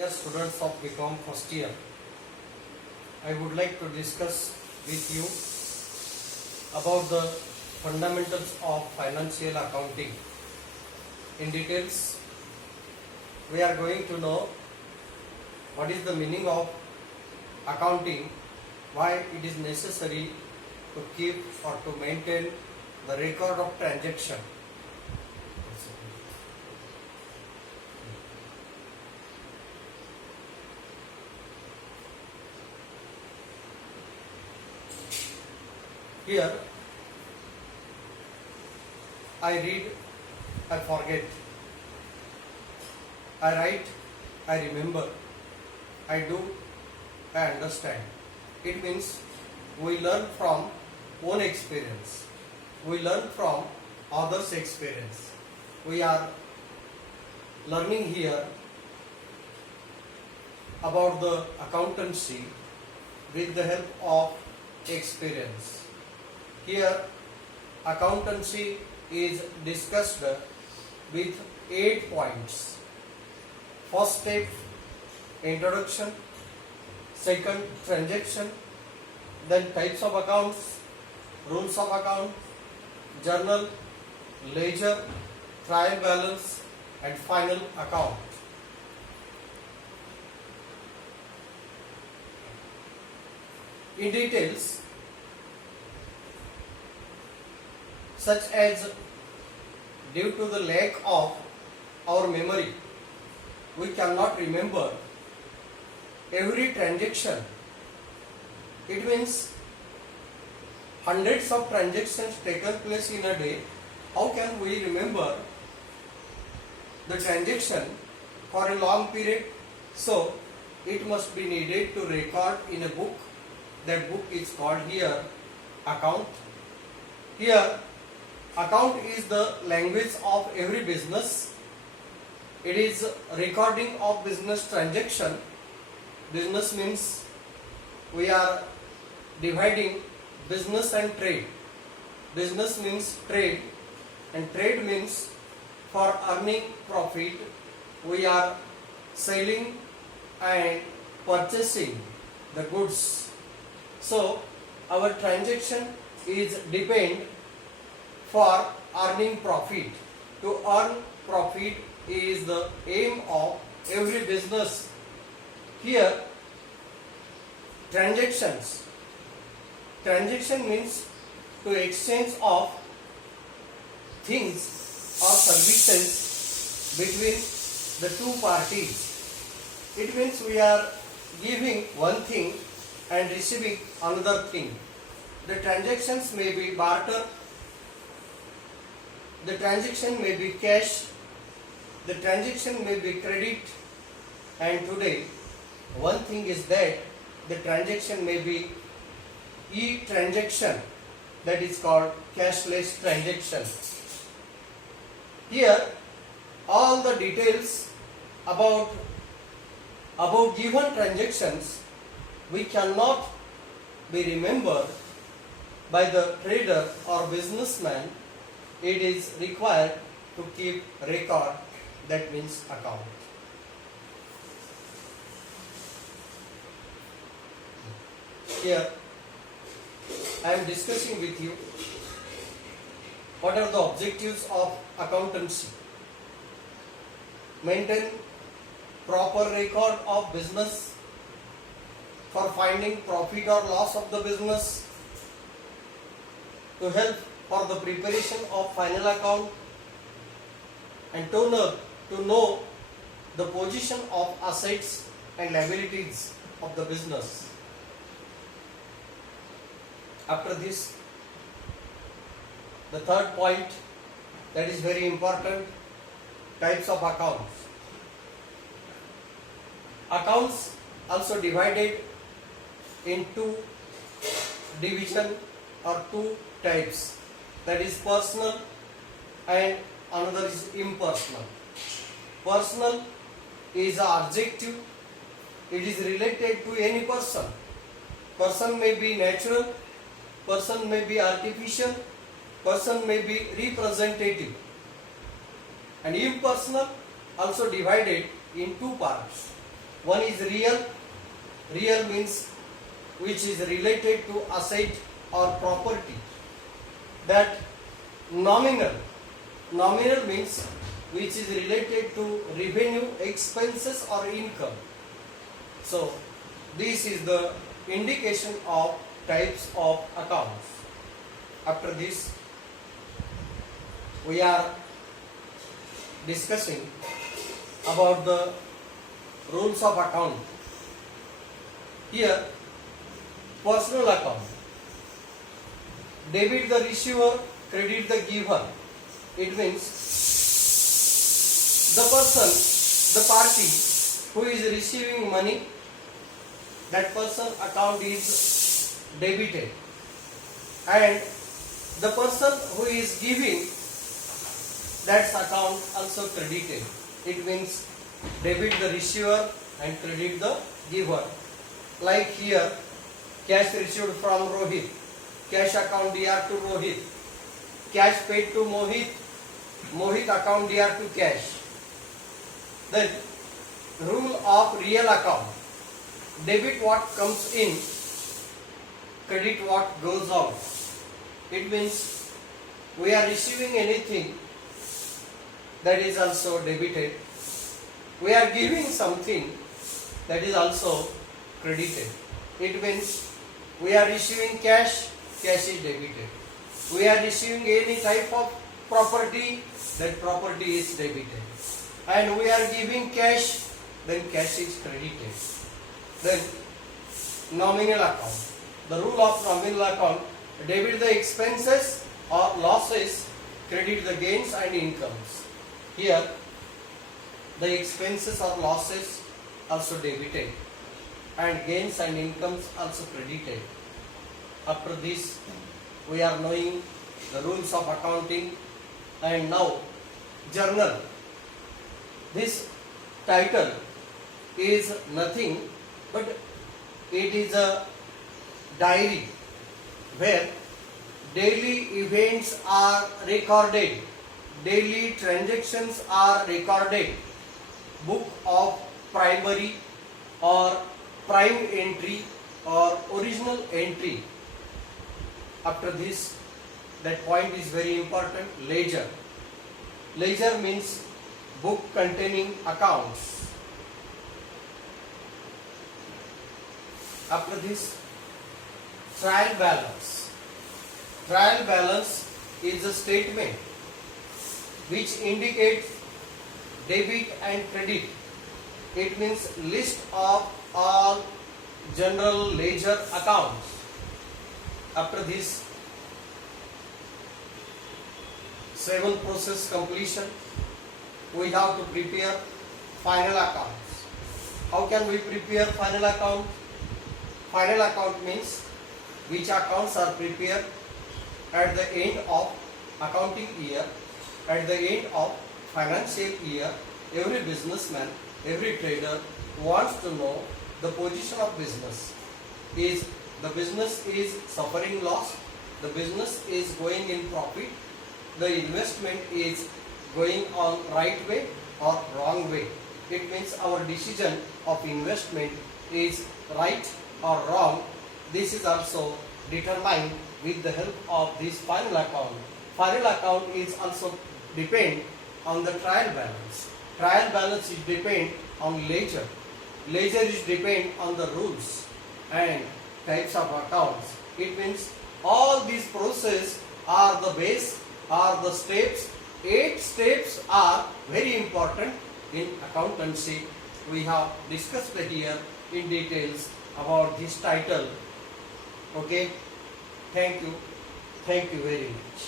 Dear students of BCom first year, I would like to discuss with you about the fundamentals of financial accounting. In details, we are going to know what is the meaning of accounting, why it is necessary to keep or to maintain the record of transaction. Here, I read, I forget. I write, I remember. I do, I understand. It means we learn from own experience. We learn from others' experience. We are learning here about the accountancy with the help of experience. Here, accountancy is discussed with 8 points. First step, introduction. Second, transaction. Then types of accounts, rules of account, journal, ledger, trial balance, and final account. In details, such as due to the lack of our memory, we cannot remember every transaction. It means hundreds of transactions taken place in a day. How can we remember the transaction for a long period? So it must be needed to record in a book. That book is called here account. Here, account is the language of every business. It is recording of business transaction. Business means we are dividing business and trade. Business means trade, and trade means for earning profit we are selling and purchasing the goods. So our transaction is depend for earning profit. To earn profit is the aim of every business. Here, transactions. Transaction means to exchange of things or services between the two parties. It means we are giving one thing and receiving another thing. The transactions may be barter. The transaction may be cash, the transaction may be credit, and today one thing is that the transaction may be e-transaction, that is called cashless transaction. Here all the details about given transactions we cannot be remembered by the trader or businessman. It is required to keep record, that means account. Here I am discussing with you what are the objectives of accountancy. Maintain proper record of business for finding profit or loss of the business, to help for the preparation of final account, and to know the position of assets and liabilities of the business. After this, the third point that is very important, types of accounts. Accounts also divided in two division or two types, that is personal and another is impersonal. Personal is an adjective. It is related to any person. Person may be natural, person may be artificial, person may be representative. And impersonal also divided in two parts. One is real. Real means which is related to asset or property. That nominal. Nominal means which is related to revenue, expenses or income. So this is the indication of types of accounts. After this, we are discussing about the rules of account. Here, personal account. Debit the receiver, credit the giver. It means the person, the party who is receiving money, that person account is debited, and the person who is giving, that account also credited. It means debit the receiver and credit the giver. Like here, cash received from Rohit, cash account DR to Rohit, cash paid to Mohit, Mohit account DR to cash. Then rule of real account. Debit what comes in, credit what goes out. It means we are receiving anything, that is also debited. We are giving something, that is also credited. It means we are receiving cash, cash is debited. We are receiving any type of property, that property is debited. And we are giving cash, then cash is credited. Then nominal account. The rule of nominal account: debit the expenses or losses, credit the gains and incomes. Here, the expenses or losses also debited, and gains and incomes also credited. After this, we are knowing the rules of accounting. And now, journal. This title is nothing but it is a diary where daily events are recorded, daily transactions are recorded. Book of primary or prime entry or original entry. After this, that point is very important. Ledger. Ledger means book containing accounts. After this, trial balance. Trial balance is a statement which indicates debit and credit. It means list of all general ledger accounts. After this, 7 process completion. We have to prepare final accounts. How can we prepare final account? Final account means which accounts are prepared at the end of accounting year, at the end of financial year. Every businessman, every trader wants to know the position of business. Is the business is suffering loss? The business is going in profit? The investment is going on right way or wrong way? It means our decision of investment is right or wrong. This is also determined with the help of this final account. Final account is also depend on the trial balance. Trial balance is depend on ledger. Ledger is depend on the rules and types of accounts. It means all these processes are the base, are the steps. 8 steps are very important in accountancy. We have discussed here in details about this title. Okay, thank you very much.